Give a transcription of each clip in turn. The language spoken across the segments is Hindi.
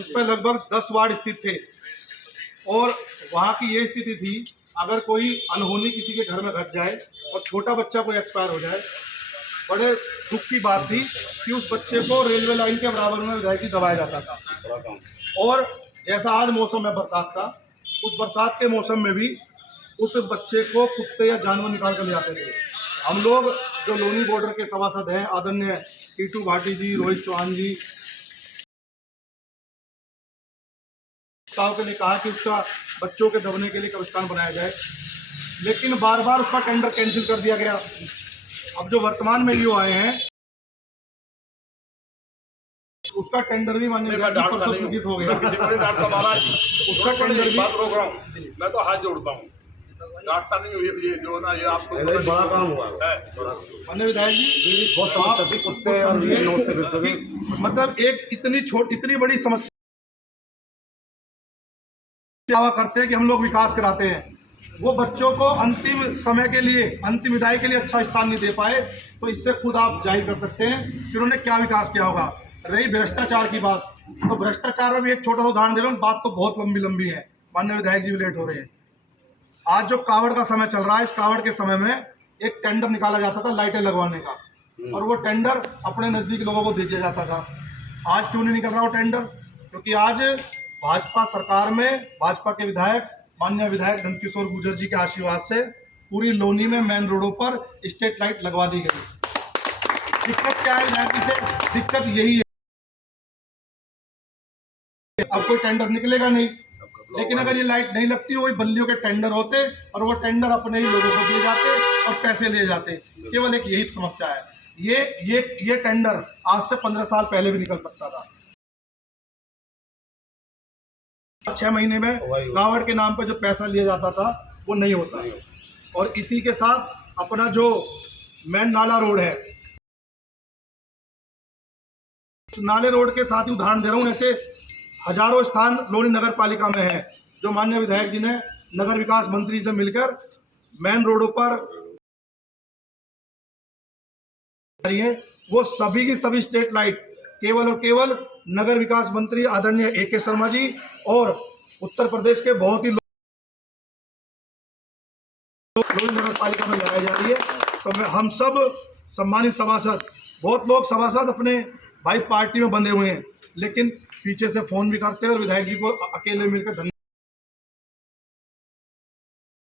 जिस पर लगभग 10 वार्ड स्थित थे। और वहाँ की ये स्थिति थी, अगर कोई अनहोनी किसी के घर में घट जाए और छोटा बच्चा कोई एक्सपायर हो जाए, बड़े दुख की बात थी कि उस बच्चे को रेलवे लाइन के बराबर में विधायकी दबाया जाता था। और जैसा आज मौसम है बरसात का, उस बरसात के मौसम में भी उस बच्चे को कुत्ते या जानवर निकाल कर ले जाते थे। हम लोग जो लोनी बॉर्डर के सभासद हैं, आदरणीय टीटू भाटी जी, रोहित चौहान जी, के लिए कहा कि उसका बच्चों के दबने के लिए कब्रिस्तान बनाया जाए, लेकिन बार बार उसका टेंडर कैंसिल कर दिया गया। अब जो वर्तमान में ईओ आए हैं, उसका टेंडर भी माननीय स्वीकृत हो गया। उसका टेंडर भी बात रोक रहा हूँ, मैं तो हाथ जोड़ता हूँ, डांटता नहीं हूँ। ये जो ना, ये आपको बड़ा काम हुआ है माननीय विधायक जी, मतलब एक इतनी बड़ी समस्या करते हैं कि हम लोग विकास कराते हैं, वो बच्चों को अंतिम समय के लिए, अंतिम विदाई के लिए अच्छा स्थान नहीं दे पाए, तो इससे खुद आप जाहिर कर सकते हैं कि उन्होंने क्या विकास किया होगा। रही भ्रष्टाचार की बात, तो भ्रष्टाचार में भी एक छोटा सा उदाहरण दे रहा हूँ, बात तो बहुत लंबी है, माननीय विधायक जी भी लेट हो रहे हैं। आज जो कावड़ का समय चल रहा है, इस कावड़ के समय में एक टेंडर निकाला जाता था लाइटें लगवाने का, और वो टेंडर अपने नज़दीक लोगों को दिया जाता था। आज क्यों नहीं निकल रहा वो टेंडर? क्योंकि आज भाजपा सरकार में भाजपा के विधायक, माननीय विधायक नंदकिशोर गुर्जर जी के आशीर्वाद से पूरी लोनी में मेन रोडों पर स्ट्रीट लाइट लगवा दी गई। दिक्कत क्या है विधायक जी से? दिक्कत यही है, अब कोई टेंडर निकलेगा नहीं। लेकिन अगर ये लाइट नहीं लगती, वही बल्लियों के टेंडर होते और वो टेंडर अपने ही लोगों को दिए जाते और पैसे लिए जाते। केवल एक यही समस्या है। ये टेंडर आज से 15 साल पहले भी निकल सकता था। 6 महीने में कावड़ के नाम पर जो पैसा लिया जाता था वो नहीं होता। और इसी के साथ अपना जो मेन नाला रोड है, नाले रोड के साथ ही उदाहरण दे रहा हूँ, ऐसे हजारों स्थान लोनी नगर पालिका में है जो माननीय विधायक जी ने नगर विकास मंत्री से मिलकर मेन रोडों पर वो सभी की सभी स्ट्रीट लाइट केवल और केवल नगर विकास मंत्री आदरणीय AK शर्मा जी और उत्तर प्रदेश के बहुत ही लोनी नगर पालिका में लगाई जा रही है। तो हम सब सम्मानित सभासद, बहुत लोग सभासद अपने भाई पार्टी में बंधे हुए हैं, लेकिन पीछे से फोन भी करते हैं और विधायक जी को अकेले मिलकर धन्यवाद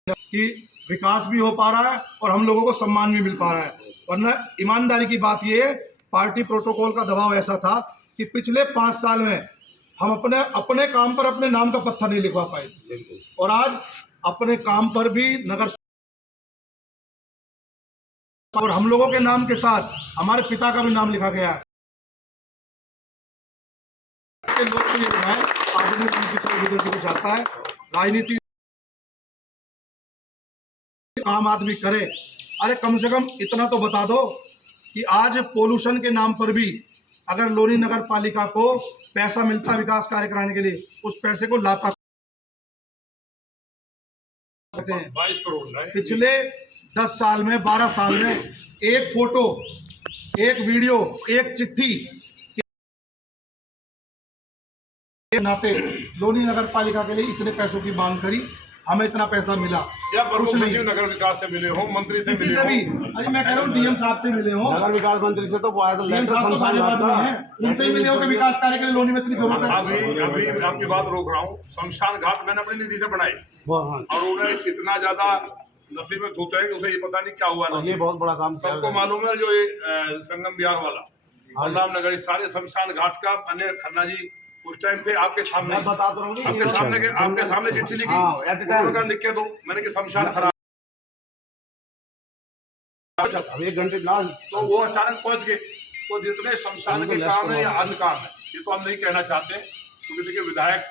कि विकास भी हो पा रहा है और हम लोगों को सम्मान भी मिल पा रहा है। वरना ईमानदारी की बात ये है, पार्टी प्रोटोकॉल का दबाव ऐसा था कि पिछले 5 साल में हम अपने काम पर अपने नाम का पत्थर नहीं लिखवा पाए, और आज अपने काम पर भी नगर और हम लोगों के नाम के साथ हमारे पिता का भी नाम लिखा गया है। लोग ये है आदमी चाहता है राजनीति आम आदमी करे। अरे कम से कम इतना तो बता दो कि आज पोल्यूशन के नाम पर भी अगर लोनी नगर पालिका को पैसा मिलता विकास कार्य कराने के लिए, उस पैसे को लाता कहते हैं। 22 करोड़ पिछले 10 साल में, 12 साल में एक फोटो, एक वीडियो, एक चिट्ठी के नाते लोनी नगर पालिका के लिए इतने पैसों की मांग करी, हमें इतना पैसा मिला या कुछ नहीं। नगर विकास से मिले हो, मंत्री से मिले हो, भी, अरे मैं कह रहा हूँ DM साहब से मिले हो, नगर विकास मंत्री से तो DM साहब तो भाजपा में हैं, उनसे ही मिले हो कि विकास कार्य के लिए लोनी में इतनी जरूरत है। अभी आपकी बात रोक रहा हूँ। शमशान घाट मैंने अपनी निधि से बनाई और उन्हें इतना ज्यादा नशे में धोते हैं कि उसे ये पता नहीं क्या हुआ। ये बहुत बड़ा काम सबको मालूम है, जो ये संगम बिहार वाला बलराम नगर, सारे शमशान घाट का मैंने खन्ना जी उस टाइम पे आपके सामने आपके सामने चिट्ठी लिखी, लिख के दो मैंने कि शमशान खराब, 1 घंटे लाल, तो वो अचानक पहुंच गए। तो जितने शमशान के काम है या अन्य काम है, ये तो हम नहीं कहना चाहते, क्योंकि देखिए विधायक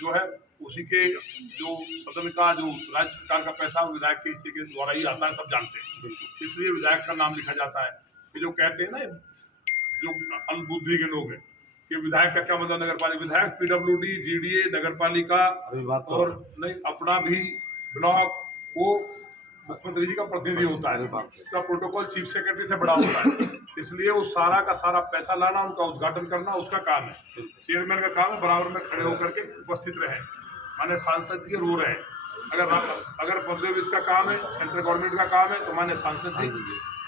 जो है उसी के जो सदन का जो राज्य सरकार का पैसा विधायक के हिस्से के द्वारा ही आता है, सब जानते हैं। इसलिए विधायक का नाम लिखा जाता है। ये जो कहते हैं ना, जो अल्पबुद्धि के लोग हैं कि विधायक का क्या मतलब नगर पालिका, विधायक PWD, GDA, नगर पालिका और नहीं अपना भी ब्लॉक, वो मुख्यमंत्री जी का प्रतिनिधि होता है, उसका प्रोटोकॉल चीफ सेक्रेटरी से बड़ा होता है, इसलिए वो सारा का सारा पैसा लाना, उनका उद्घाटन करना उसका काम है। चेयरमैन का काम है बराबर में खड़े होकर के उपस्थित रहे, माने सांसद जी रो रहे हैं। अगर पब्लिक का काम है, सेंट्रल गवर्नमेंट का काम है, तो माने सांसद जी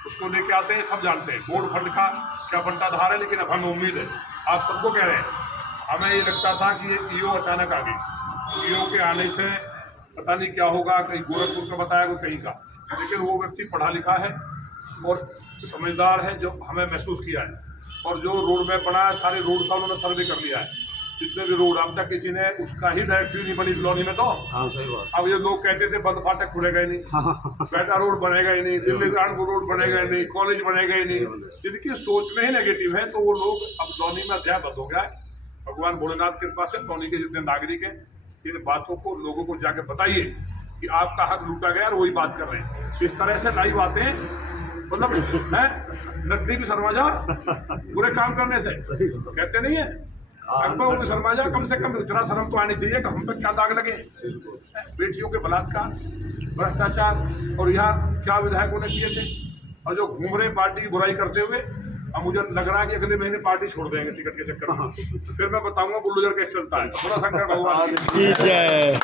उसको लेके आते हैं, सब जानते हैं बोर्ड फंड का क्या बंटाधार है। लेकिन अब हमें उम्मीद है, आप सबको कह रहे हैं, हमें ये लगता था कि ये ईओ अचानक आ गई, ईओ के आने से पता नहीं क्या होगा, कहीं गोरखपुर का बताया कोई कहीं का, लेकिन वो व्यक्ति पढ़ा लिखा है और समझदार है, जो हमें महसूस किया है। और जो रोड मैप बना है, सारे रोड का उन्होंने सर्वे कर लिया है, जितने भी रोड अब तक किसी ने उसका ही डायरेक्टरी नहीं बनी कॉलोनी में। तो हाँ सही बात। अब ये लोग कहते थे बंद फाटक खुलेगा ही नहीं, बेटा रोड बनेगा ही नहीं, दिल्ली कानपुर रोड बनेगा ही नहीं, कॉलेज बनेगा ही नहीं। जिनकी सोच में ही नेगेटिव है, तो वो लोग अब कॉलोनी में अध्याय बंद हो गया है। भगवान भोलेनाथ की कृपा से कॉलोनी के जितने नागरिक हैं, इन बातों को लोगों को जाके बताइए कि आपका हक लूटा गया और वही बात कर रहे हैं। इस तरह से नई बातें, मतलब है नकदी भी शर्मा जा बुरे काम करने से, कहते नहीं है अकबर भी शर्मा जा, कम से कम इतना शर्म तो आनी चाहिए कि हम पे क्या दाग लगे। बेटियों के बलात्कार, भ्रष्टाचार, और यहाँ क्या विधायकों ने किए थे, और जो घूम रहे पार्टी की बुराई करते हुए। अब मुझे लग रहा है कि अगले महीने पार्टी छोड़ देंगे टिकट के चक्कर में, फिर मैं बताऊंगा बुलडोजर कैसे चलता है। बोला शंकर भगवान की जय।